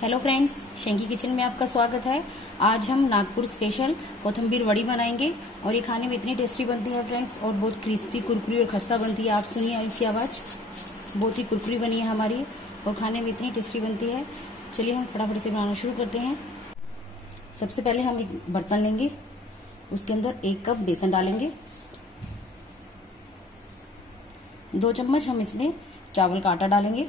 Hello friends, शंकी kitchen में आपका स्वागत है। आज हम नागपुर स्पेशल कोथिंबीर वड़ी बनाएंगे और ये खाने में इतनी टेस्टी बनती है फ्रेंड्स, और बहुत क्रिस्पी, कुरकुरी और खस्ता बनती है। आप सुनिए इसकी आवाज़, बहुत ही कुरकुरी बनी है हमारी और खाने में इतनी टेस्टी बनती है। चलिए हम फटाफट से बनाना शुरू करते हैं। सबसे पहले हम एक बर्तन लेंगे, उसके अंदर 1 कप बेसन डालेंगे। 2 चम्मच हम इसमें चावल का आटा डालेंगे।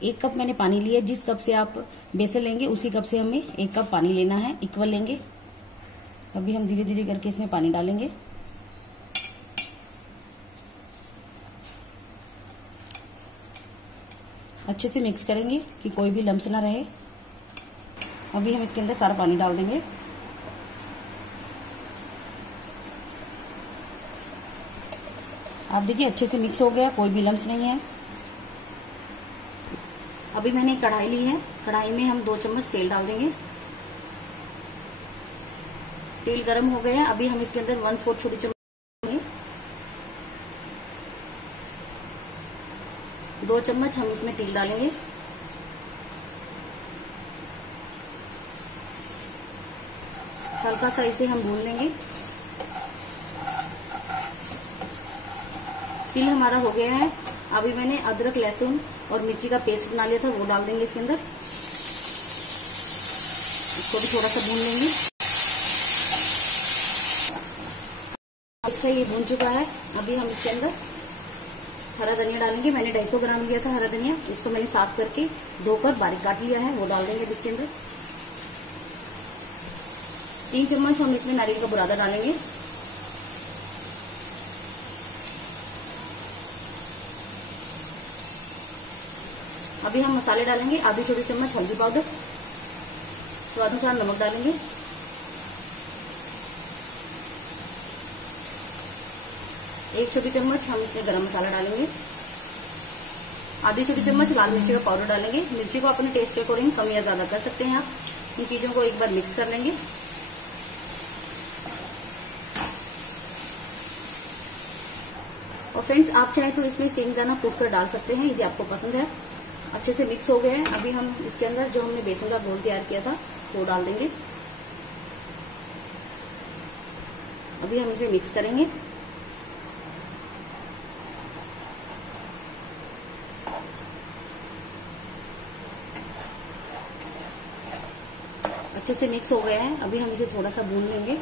1 कप मैंने पानी लिया। जिस कप से आप बेसन लेंगे उसी कप से हमें 1 कप पानी लेना है, इक्वल लेंगे। अभी हम धीरे धीरे करके इसमें पानी डालेंगे। अच्छे से मिक्स करेंगे कि कोई भी लम्स ना रहे। अभी हम इसके अंदर सारा पानी डाल देंगे। आप देखिए अच्छे से मिक्स हो गया, कोई भी लम्स नहीं है। अभी मैंने एक कढ़ाई ली है, कढ़ाई में हम 2 चम्मच तेल डाल देंगे। तेल गरम हो गया है। अभी हम इसके अंदर 1/4 छोटी चम्मच, 2 चम्मच हम इसमें तिल डालेंगे। हल्का सा इसे हम भून लेंगे। तिल हमारा हो गया है। अभी मैंने अदरक, लहसुन और मिर्ची का पेस्ट बना लिया था, वो डाल देंगे इसके अंदर। इसको भी थोड़ा सा भून लेंगे। इसका ये भून चुका है। अभी हम इसके अंदर हरा धनिया डालेंगे। मैंने 250 ग्राम लिया था हरा धनिया, इसको मैंने साफ करके धोकर बारीक काट लिया है, वो डाल देंगे इसके अंदर। 3 चम्मच हम इसमें नारियल का बुरादा डालेंगे। अभी हम मसाले डालेंगे। आधी छोटी चम्मच हल्दी पाउडर, स्वादानुसार नमक डालेंगे। एक छोटी चम्मच हम इसमें गरम मसाला डालेंगे। आधी छोटी चम्मच लाल मिर्ची का पाउडर डालेंगे। मिर्ची को अपने टेस्ट के अकॉर्डिंग कम या ज्यादा कर सकते हैं आप। इन चीजों को एक बार मिक्स कर लेंगे। और फ्रेंड्स, आप चाहे तो इसमें सेंगदाना कूट कर डाल सकते हैं, यदि आपको पसंद है। अच्छे से मिक्स हो गए हैं। अभी हम इसके अंदर जो हमने बेसन का घोल तैयार किया था वो डाल देंगे। अभी हम इसे मिक्स करेंगे। अच्छे से मिक्स हो गया है। अभी हम इसे थोड़ा सा भून लेंगे।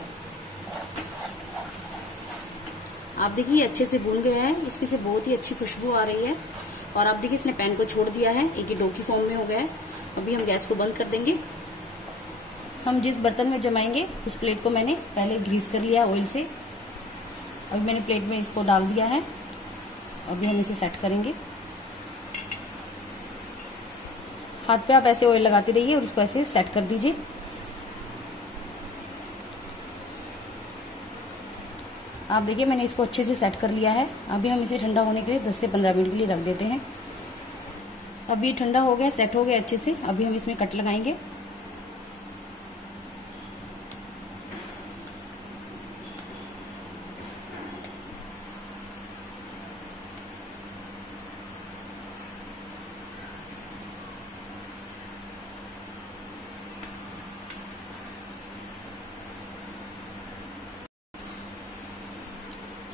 आप देखिए अच्छे से भून गया है। इसमें से बहुत ही अच्छी खुशबू आ रही है और आप देखिए इसने पैन को छोड़ दिया है, एक डो की फॉर्म में हो गया है। अभी हम गैस को बंद कर देंगे। हम जिस बर्तन में जमाएंगे उस प्लेट को मैंने पहले ग्रीस कर लिया ऑयल से। अभी मैंने प्लेट में इसको डाल दिया है। अभी हम इसे सेट करेंगे। हाथ पे आप ऐसे ऑयल लगाते रहिए और इसको ऐसे सेट कर दीजिए। आप देखिए मैंने इसको अच्छे से सेट कर लिया है। अभी हम इसे ठंडा होने के लिए 10 से 15 मिनट के लिए रख देते हैं। अभी ठंडा हो गया, सेट हो गया अच्छे से। अभी हम इसमें कट लगाएंगे।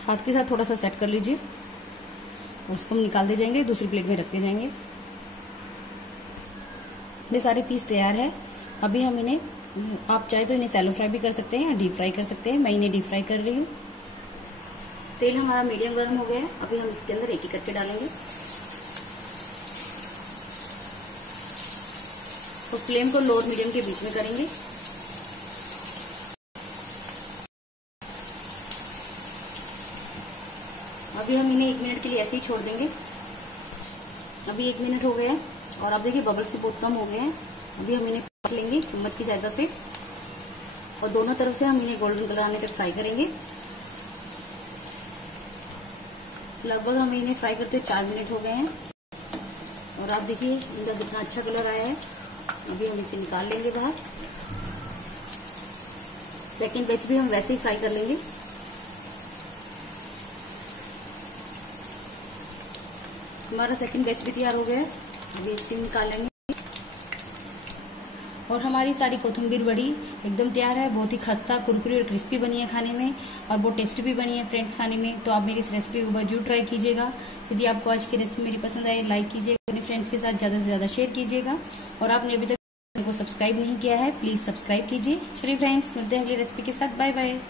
हाथ के साथ थोड़ा सा सेट कर लीजिए और उसको हम निकाल दे जाएंगे, दूसरी प्लेट में रखते जाएंगे। ये सारे पीस तैयार है। अभी हम इन्हें, आप चाहे तो इन्हें सैलो फ्राई भी कर सकते हैं या डीप फ्राई कर सकते हैं। मैं इन्हें डीप फ्राई कर रही हूँ। तेल हमारा मीडियम गर्म हो गया है। अभी हम इसके अंदर एक एक करके डालेंगे। तो फ्लेम को लो और मीडियम के बीच में करेंगे। अभी हम इन्हें 1 मिनट के लिए ऐसे ही छोड़ देंगे। अभी 1 मिनट हो गया और आप देखिए बबल्स भी बहुत कम हो गए हैं। अभी हम इन्हें पलट लेंगे चम्मच की सहायता से और दोनों तरफ से हम इन्हें गोल्डन कलर आने तक फ्राई करेंगे। लगभग हमें इन्हें फ्राई करते हुए 4 मिनट हो गए हैं और आप देखिए इनका कितना अच्छा कलर आया है। अभी हम इसे निकाल लेंगे बाहर। सेकेंड बैच भी हम वैसे ही फ्राई कर लेंगे। हमारा सेकंड बैच भी तैयार हो गया है, अभी स्टीम निकाल लेंगे। और हमारी सारी कोथिंबीर वड़ी एकदम तैयार है। बहुत ही खस्ता, कुरकुरी और क्रिस्पी बनी है खाने में, और बहुत टेस्टी भी बनी है फ्रेंड्स खाने में। तो आप मेरी इस रेसिपी को जरूर ट्राई कीजिएगा। यदि आपको आज की रेसिपी मेरी पसंद आए, लाइक कीजिएगा, अपने फ्रेंड्स के साथ ज्यादा से ज्यादा शेयर कीजिएगा। और आपने अभी तक चैनल को सब्सक्राइब नहीं किया है, प्लीज सब्सक्राइब कीजिए। चलिए फ्रेंड्स, मिलते हैं अगली रेसिपी के साथ। Bye bye.